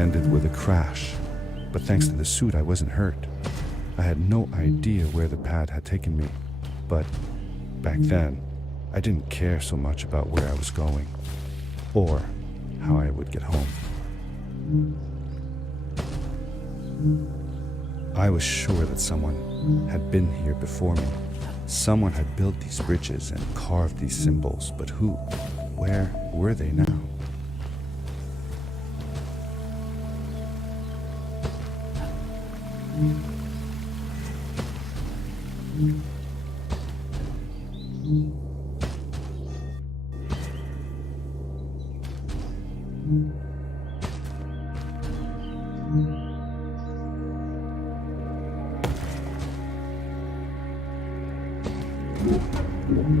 ended with a crash, but thanks to the suit I wasn't hurt. I had no idea where the pad had taken me, but back then, I didn't care so much about where I was going, or how I would get home. I was sure that someone had been here before me. Someone had built these bridges and carved these symbols, but who? Where were they now?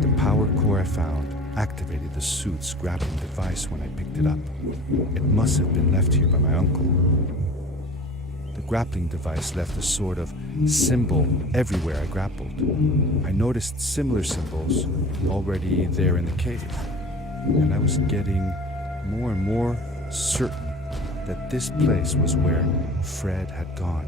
The power core I found activated the suit's grappling device when I picked it up. It must have been left here by my uncle. The grappling device left a sort of symbol everywhere I grappled. I noticed similar symbols already there in the cave, and I was getting more and more certain that this place was where Fred had gone.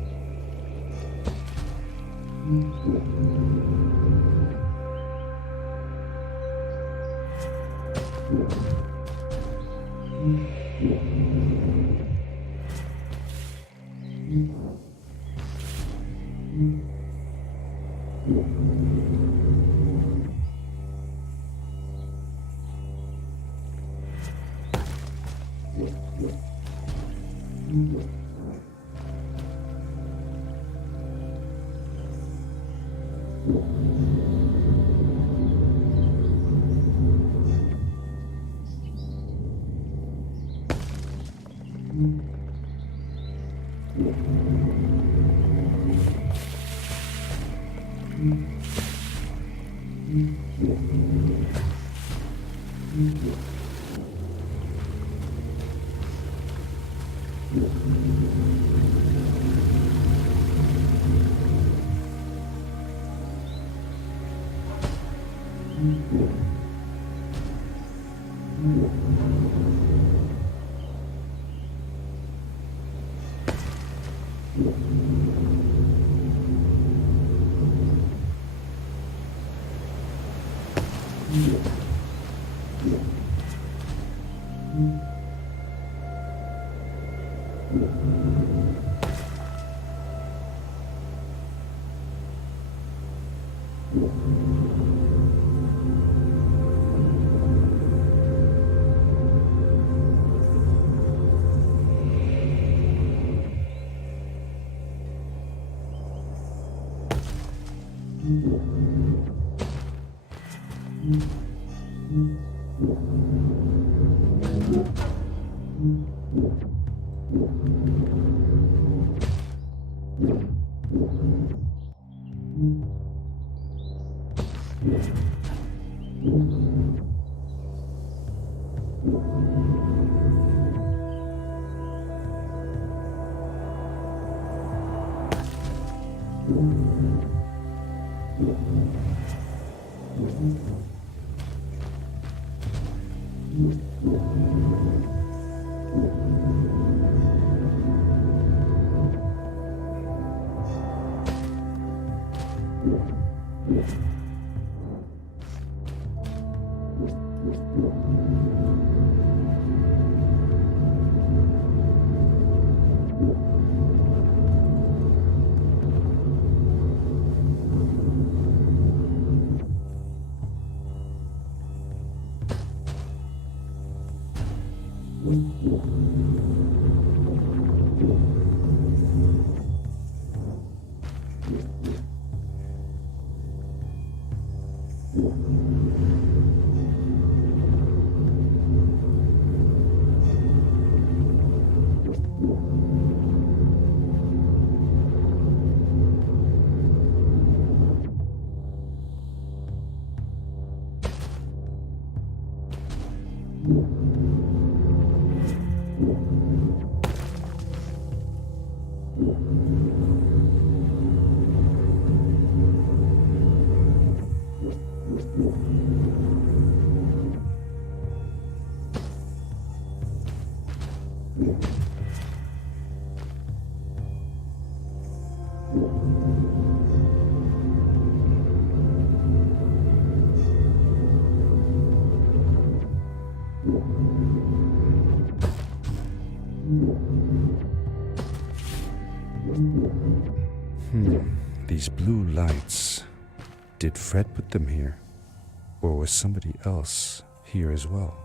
These blue lights. Did Fred put them here? Or was somebody else here as well?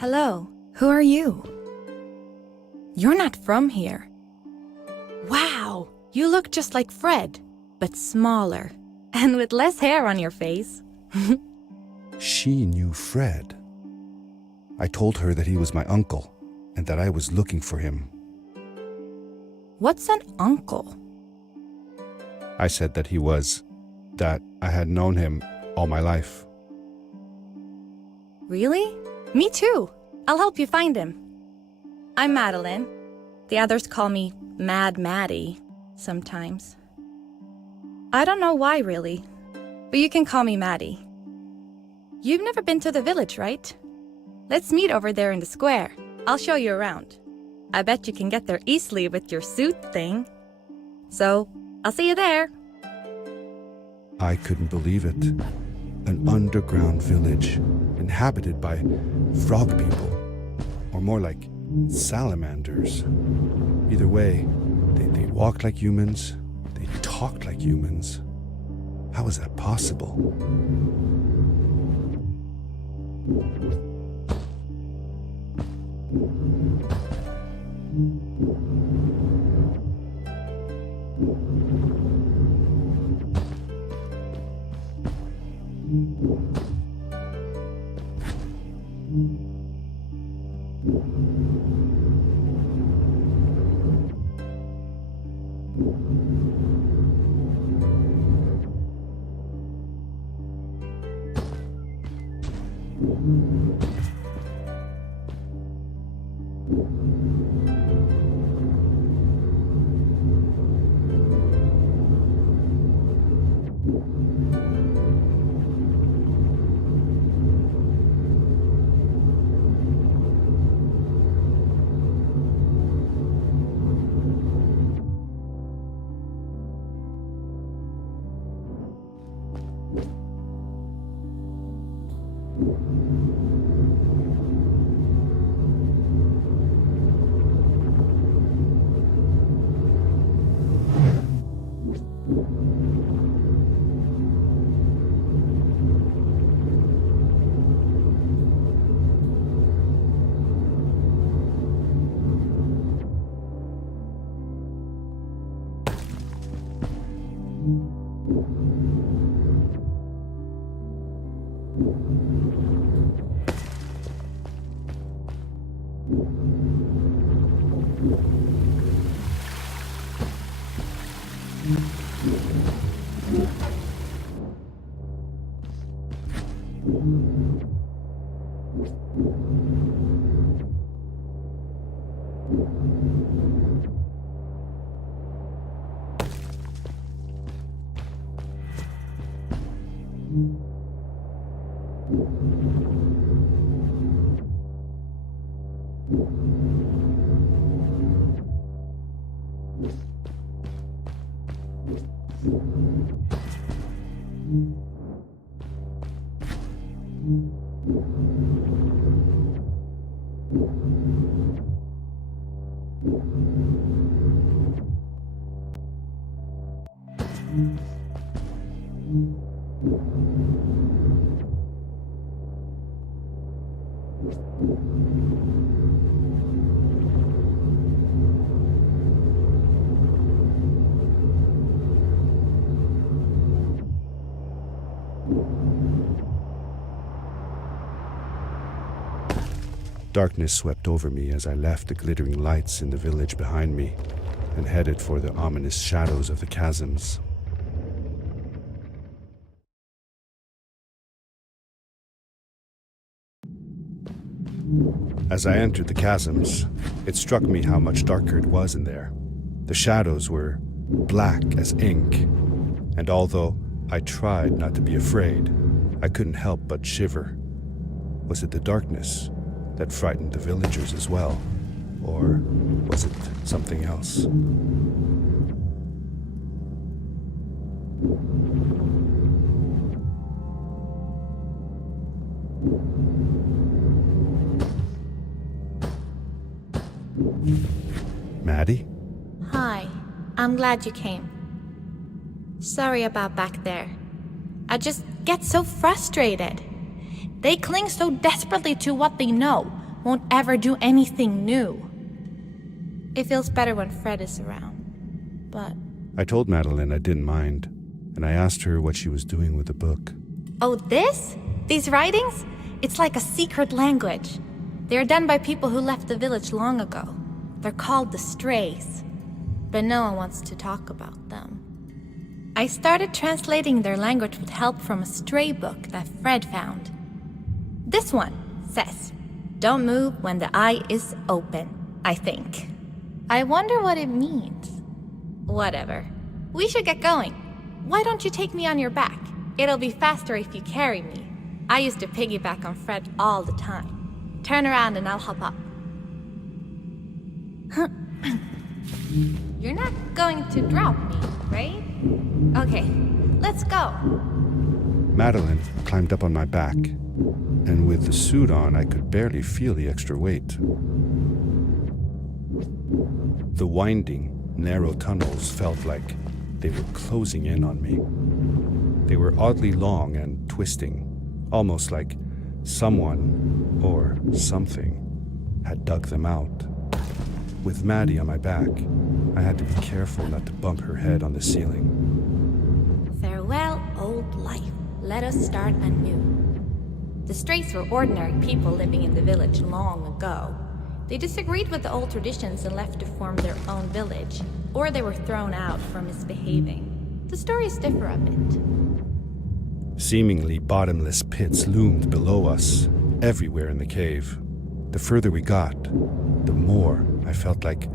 Hello, who are you? You're not from here. Wow, you look just like Fred, but smaller, and with less hair on your face. She knew Fred. I told her that he was my uncle, and that I was looking for him. What's an uncle? I said that that I had known him all my life. Really? Me too. I'll help you find him. I'm Madeline. The others call me Mad Maddie sometimes. I don't know why, really, but you can call me Maddie. You've never been to the village, right? Let's meet over there in the square. I'll show you around. I bet you can get there easily with your suit thing. So, I'll see you there. I couldn't believe it. An underground village inhabited by frog people, or more like salamanders. Either way, they walked like humans, they talked like humans. How is that possible? Darkness swept over me as I left the glittering lights in the village behind me and headed for the ominous shadows of the chasms. As I entered the chasms, it struck me how much darker it was in there. The shadows were black as ink, and although I tried not to be afraid, I couldn't help but shiver. Was it the darkness that frightened the villagers as well, or was it something else? Maddie? Hi, I'm glad you came. Sorry about back there. I just get so frustrated. They cling so desperately to what they know, won't ever do anything new. It feels better when Fred is around, but... I told Madeline I didn't mind, and I asked her what she was doing with the book. Oh, this? These writings? It's like a secret language. They are done by people who left the village long ago. They're called the Strays, but no one wants to talk about them. I started translating their language with help from a stray book that Fred found. This one says, "Don't move when the eye is open," I think. I wonder what it means. Whatever. We should get going. Why don't you take me on your back? It'll be faster if you carry me. I used to piggyback on Fred all the time. Turn around and I'll hop up. You're not going to drop me, right? Okay, let's go. Madeline climbed up on my back, and with the suit on, I could barely feel the extra weight. The winding, narrow tunnels felt like they were closing in on me. They were oddly long and twisting, almost like someone or something had dug them out. With Maddie on my back, I had to be careful not to bump her head on the ceiling. Farewell, old life. Let us start anew. The Strays were ordinary people living in the village long ago. They disagreed with the old traditions and left to form their own village, or they were thrown out for misbehaving. The stories differ a bit. Seemingly bottomless pits loomed below us, everywhere in the cave. The further we got, the more I felt like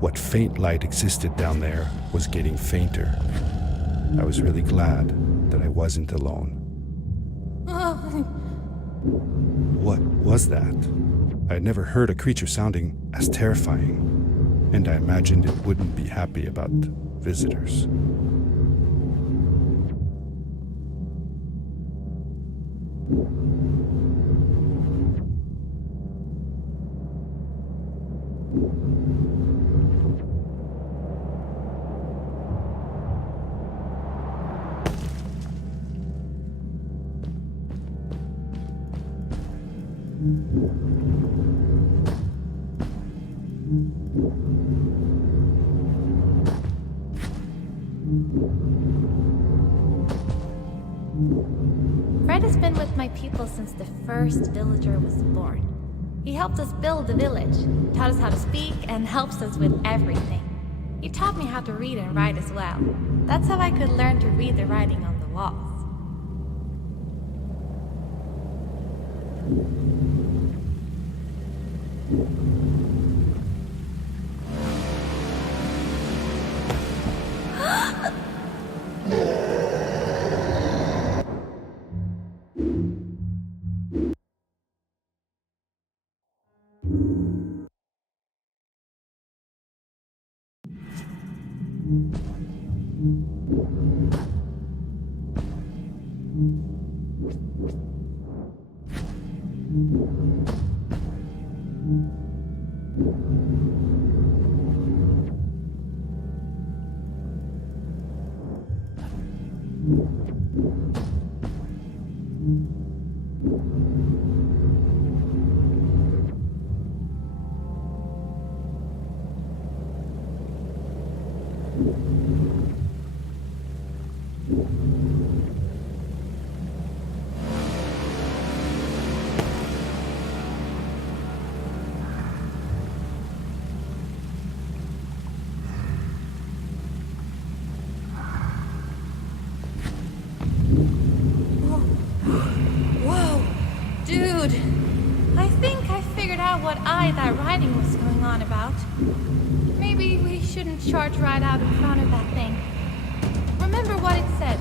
what faint light existed down there was getting fainter. I was really glad that I wasn't alone. What was that? I had never heard a creature sounding as terrifying, and I imagined it wouldn't be happy about visitors. Fred has been with my people since the first villager was born. He helped us build the village, taught us how to speak, and helps us with everything. He taught me how to read and write as well. That's how I could learn to read the writing on the walls. charge right out in front of that thing. Remember what it said.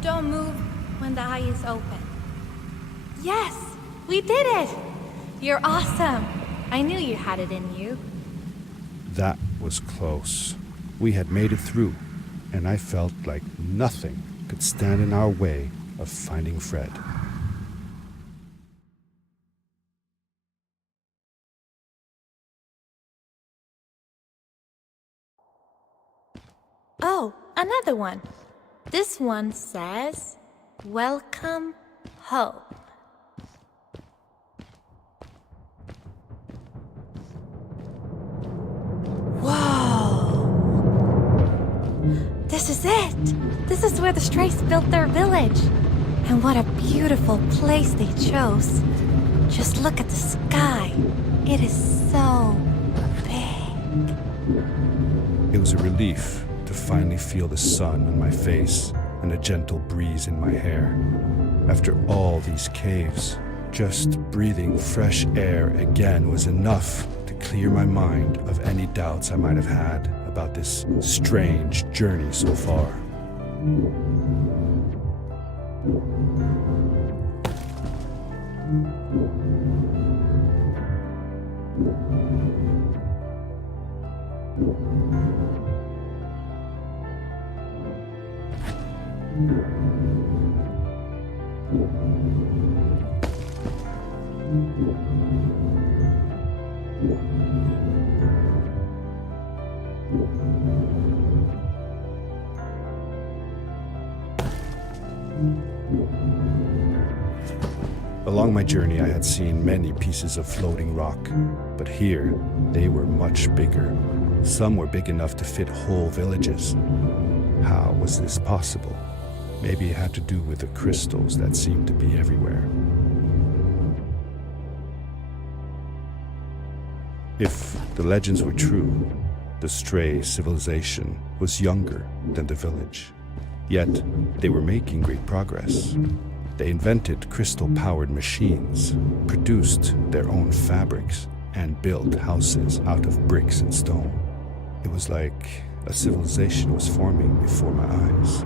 Don't move when the eye is open. Yes, we did it! You're awesome. I knew you had it in you. That was close. We had made it through, and I felt like nothing could stand in our way of finding Fred. Oh, another one. This one says, "Welcome home." Whoa! This is it! This is where the Strays built their village. And what a beautiful place they chose. Just look at the sky. It is so big. It was a relief to finally feel the sun on my face and a gentle breeze in my hair. After all these caves, just breathing fresh air again was enough to clear my mind of any doubts I might have had about this strange journey so far. Along my journey, I had seen many pieces of floating rock, but here they were much bigger. Some were big enough to fit whole villages. How was this possible? Maybe it had to do with the crystals that seemed to be everywhere. If the legends were true, the Stray civilization was younger than the village. Yet, they were making great progress. They invented crystal-powered machines, produced their own fabrics, and built houses out of bricks and stone. It was like a civilization was forming before my eyes.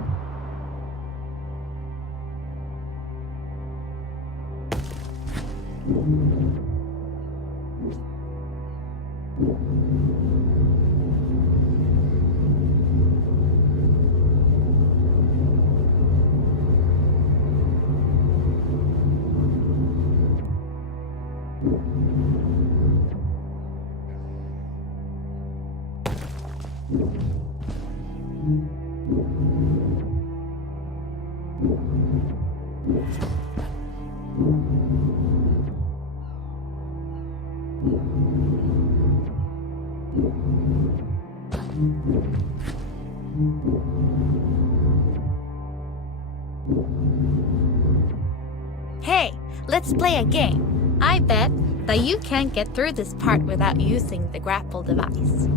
Hey, let's play a game. I bet that you can't get through this part without using the grapple device.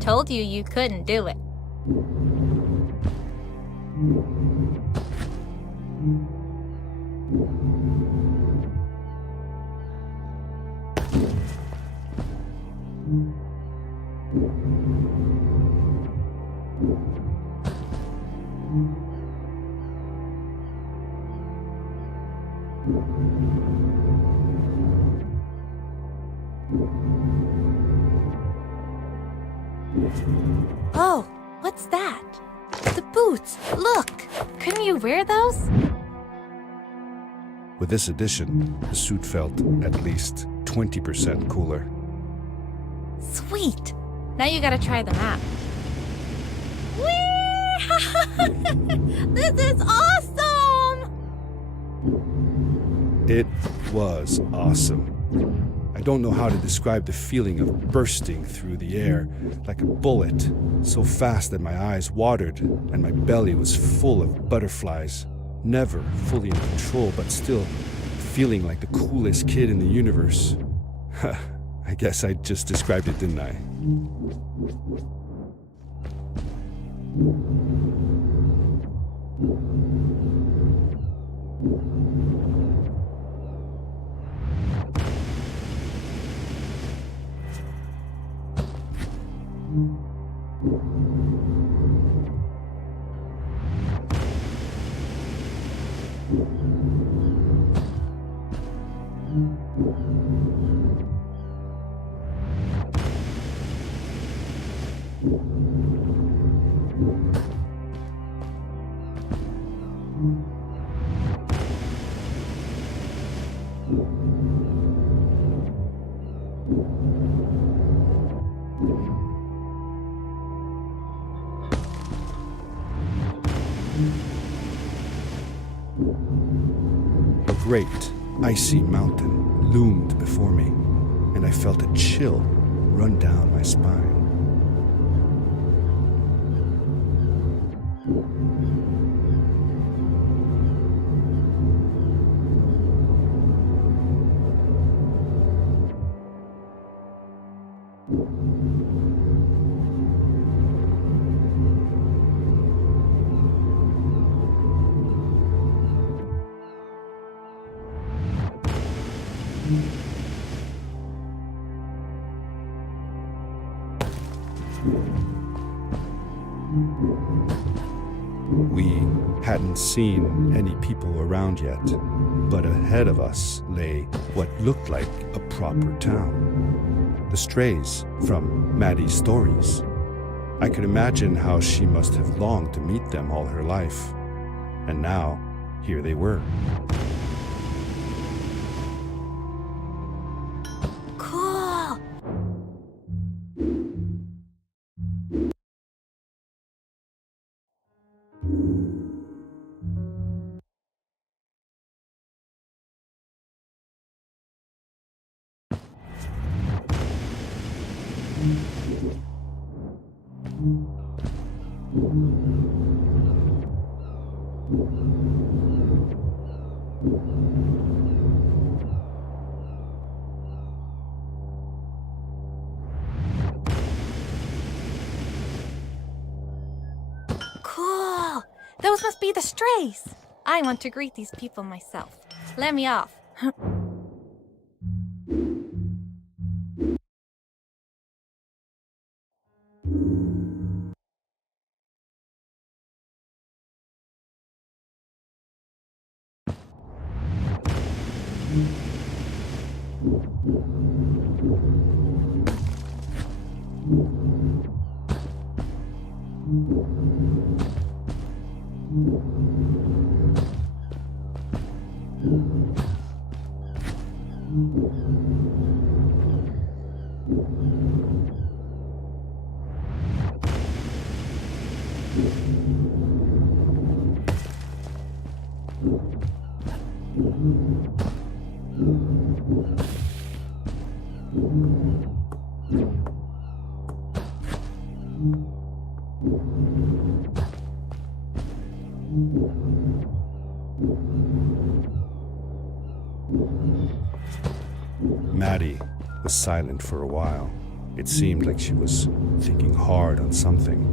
Told you you couldn't do it. Oh, what's that? The boots! Look! Couldn't you wear those? With this addition, the suit felt at least 20% cooler. Sweet! Now you gotta try them out. Whee! This is awesome! It was awesome. I don't know how to describe the feeling of bursting through the air like a bullet, so fast that my eyes watered and my belly was full of butterflies. Never fully in control, but still feeling like the coolest kid in the universe. I guess I just described it, didn't I? A great, icy mountain loomed before me, and I felt a chill run down my spine. We hadn't seen any people around yet, but ahead of us lay what looked like a proper town. The strays from Maddie's stories. I could imagine how she must have longed to meet them all her life. And now, here they were. Cool! Cool! Those must be the strays. I want to greet these people myself. Let me off. Maddie was silent for a while. It seemed like she was thinking hard on something.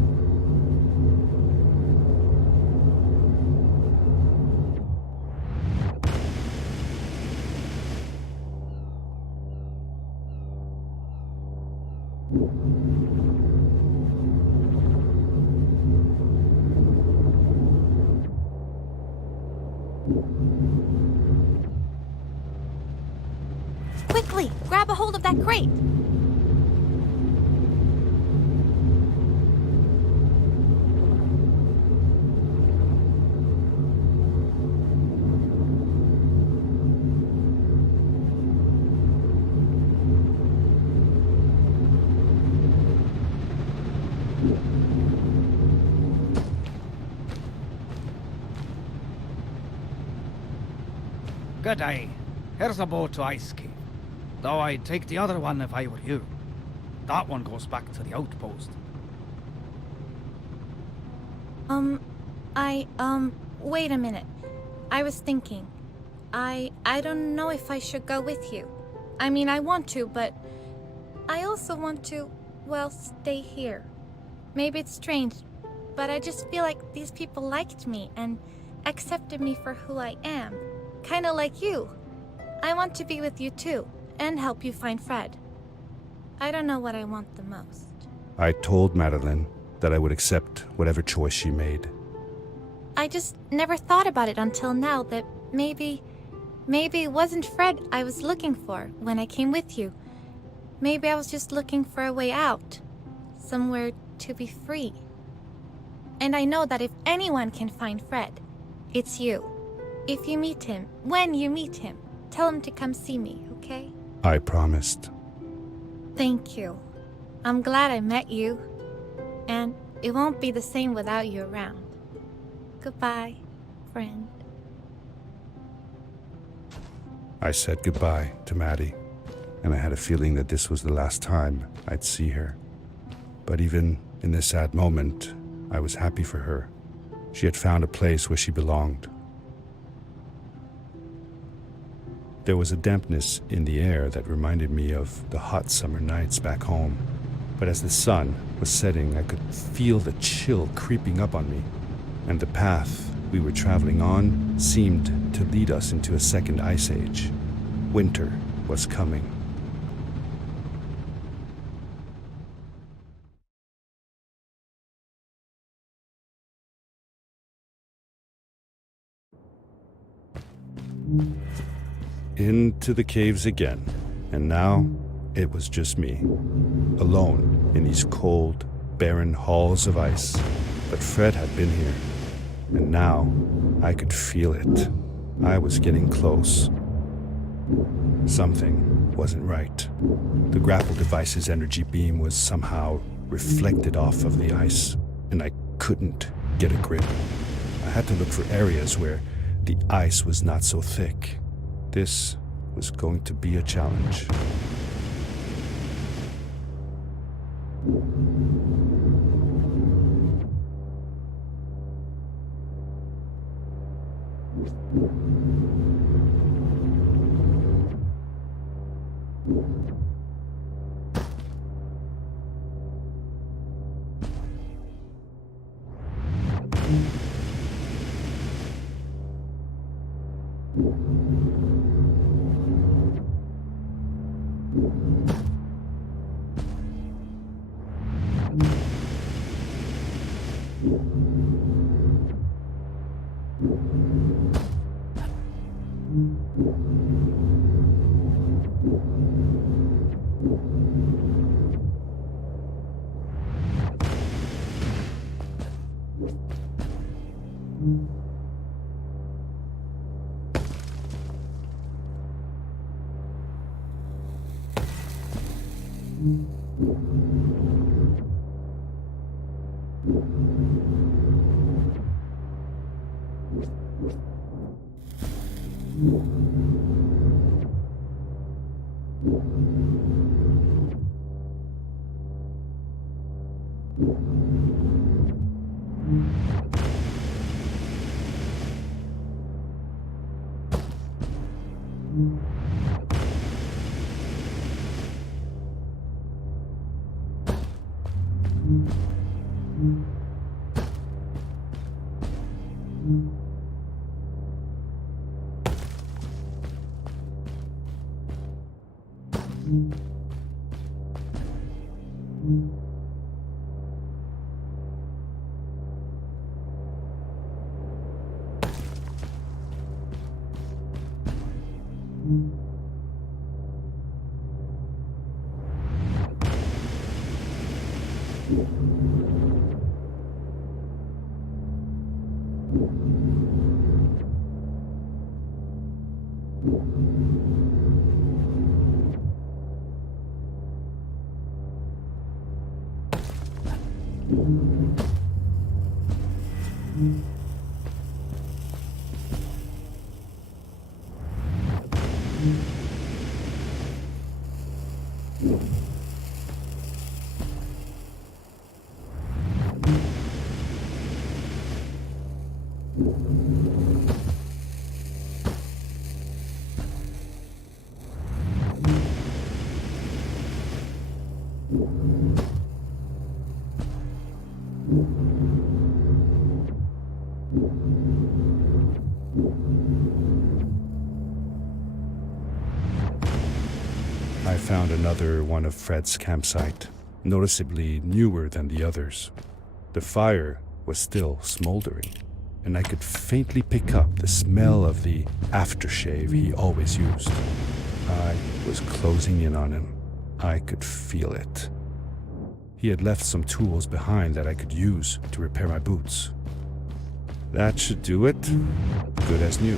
Quickly, grab a hold of that crate. Good day. Here's a boat to Ice Cave. Though I'd take the other one if I were you. That one goes back to the outpost. Wait a minute. I was thinking. I don't know if I should go with you. I mean, I want to, but I also want to, well, stay here. Maybe it's strange, but I just feel like these people liked me and accepted me for who I am. Kinda like you. I want to be with you too, and help you find Fred. I don't know what I want the most. I told Madeline that I would accept whatever choice she made. I just never thought about it until now that maybe it wasn't Fred I was looking for when I came with you. Maybe I was just looking for a way out. Somewhere to be free. And I know that if anyone can find Fred, it's you. If you meet him, when you meet him, tell him to come see me, okay? I promised. Thank you. I'm glad I met you. And it won't be the same without you around. Goodbye, friend. I said goodbye to Maddie, and I had a feeling that this was the last time I'd see her. But even in this sad moment, I was happy for her. She had found a place where she belonged. There was a dampness in the air that reminded me of the hot summer nights back home. But as the sun was setting, I could feel the chill creeping up on me, and the path we were traveling on seemed to lead us into a second ice age. Winter was coming. Into the caves again, and now it was just me, alone in these cold, barren halls of ice. But Fred had been here, and now I could feel it. I was getting close. Something wasn't right. The grapple device's energy beam was somehow reflected off of the ice, and I couldn't get a grip. I had to look for areas where the ice was not so thick. This was going to be a challenge. I found another one of Fred's campsite, noticeably newer than the others. The fire was still smoldering, and I could faintly pick up the smell of the aftershave he always used. I was closing in on him. I could feel it. He had left some tools behind that I could use to repair my boots. That should do it. Good as new.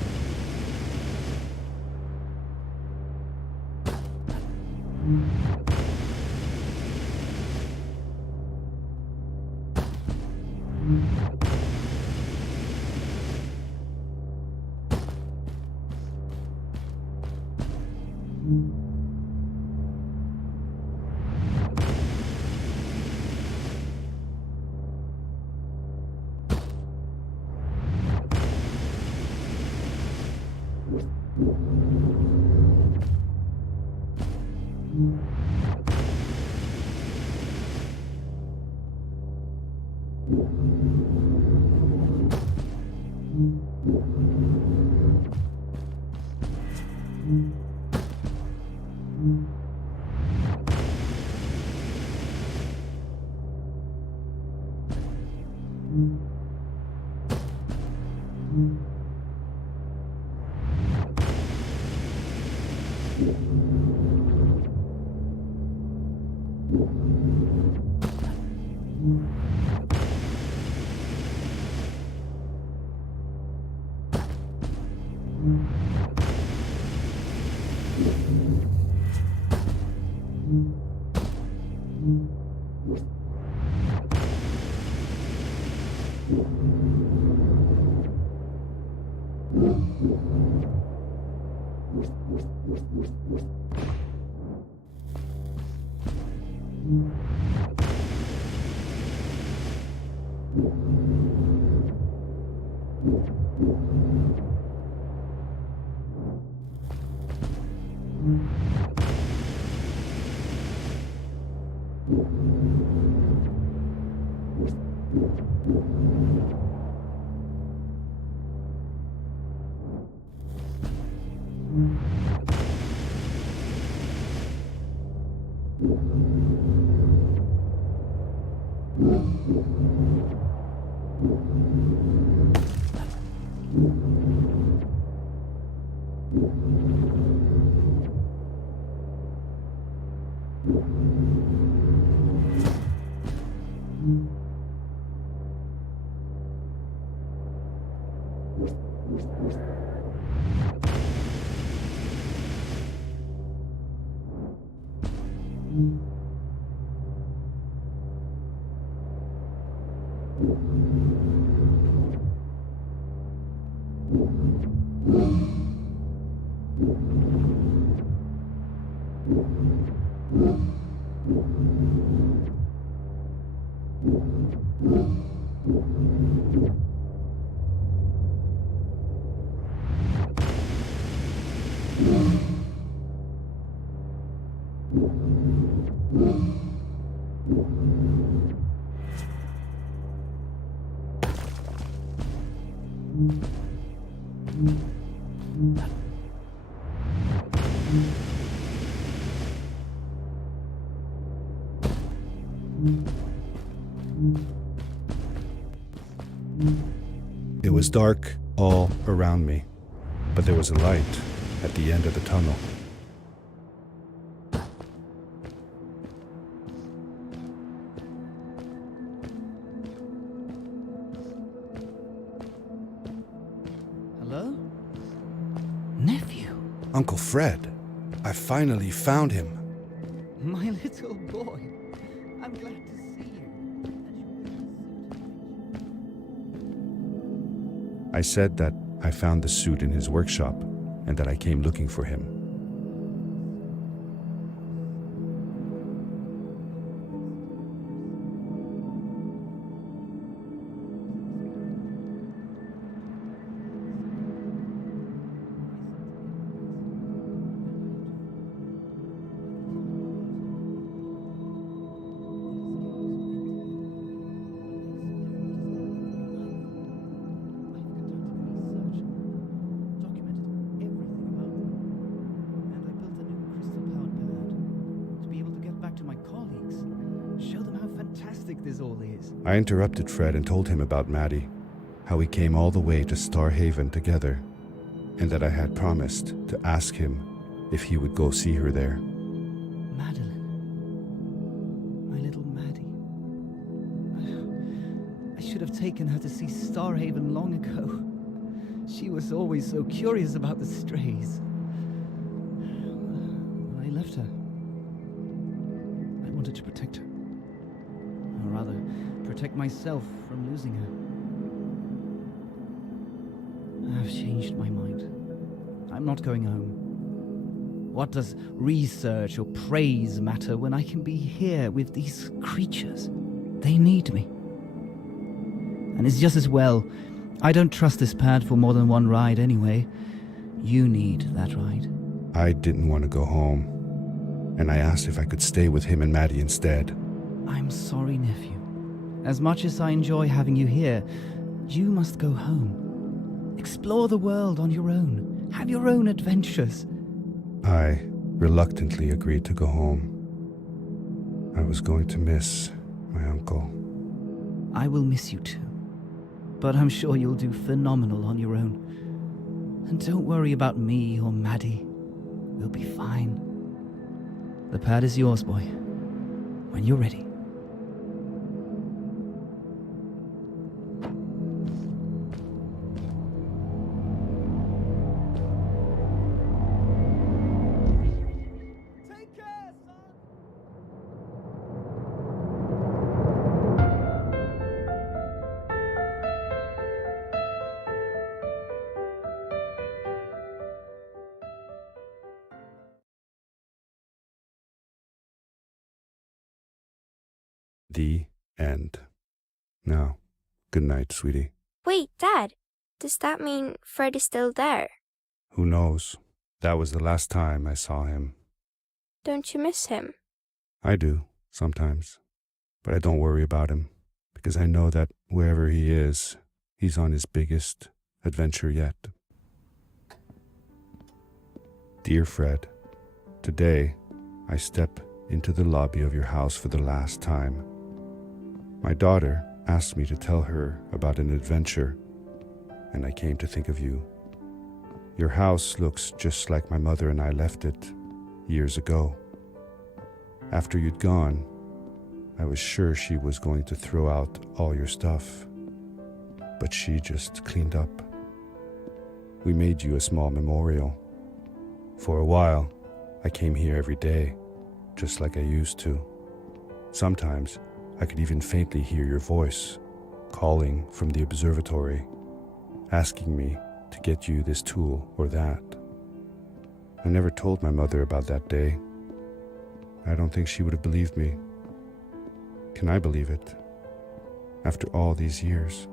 It was dark all around me, but there was a light at the end of the tunnel. Hello? Nephew? Uncle Fred, I finally found him. My little boy. I'm glad to see you. I said that I found the suit in his workshop and that I came looking for him. I interrupted Fred and told him about Maddie. how we came all the way to Starhaven together, and that I had promised to ask him if he would go see her there. Madeline. My little Maddie. I should have taken her to see Starhaven long ago. She was always so curious about the strays. I left her. I wanted to protect her. Or rather, protect myself from losing her. I've changed my mind. I'm not going home. What does research or praise matter when I can be here with these creatures? They need me. And it's just as well. I don't trust this pad for more than one ride anyway. You need that ride. I didn't want to go home, and I asked if I could stay with him and Maddie instead. I'm sorry, nephew. As much as I enjoy having you here, you must go home. Explore the world on your own. Have your own adventures. I reluctantly agreed to go home. I was going to miss my uncle. I will miss you too. But I'm sure you'll do phenomenal on your own. And don't worry about me or Maddie. We'll be fine. The pad is yours, boy. When you're ready. The end. Now, good night, sweetie. Wait, Dad. Does that mean Fred is still there? Who knows? That was the last time I saw him. Don't you miss him? I do, sometimes. But I don't worry about him, because I know that wherever he is, he's on his biggest adventure yet. Dear Fred, today I step into the lobby of your house for the last time. My daughter asked me to tell her about an adventure, and I came to think of you. Your house looks just like my mother and I left it years ago. After you'd gone, I was sure she was going to throw out all your stuff, but she just cleaned up. We made you a small memorial. For a while, I came here every day, just like I used to. Sometimes, I could even faintly hear your voice, calling from the observatory, asking me to get you this tool or that. I never told my mother about that day. I don't think she would have believed me. Can I believe it? After all these years?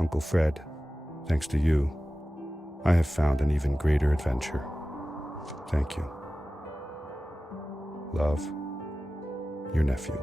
Uncle Fred, thanks to you, I have found an even greater adventure. Thank you. Love, your nephew.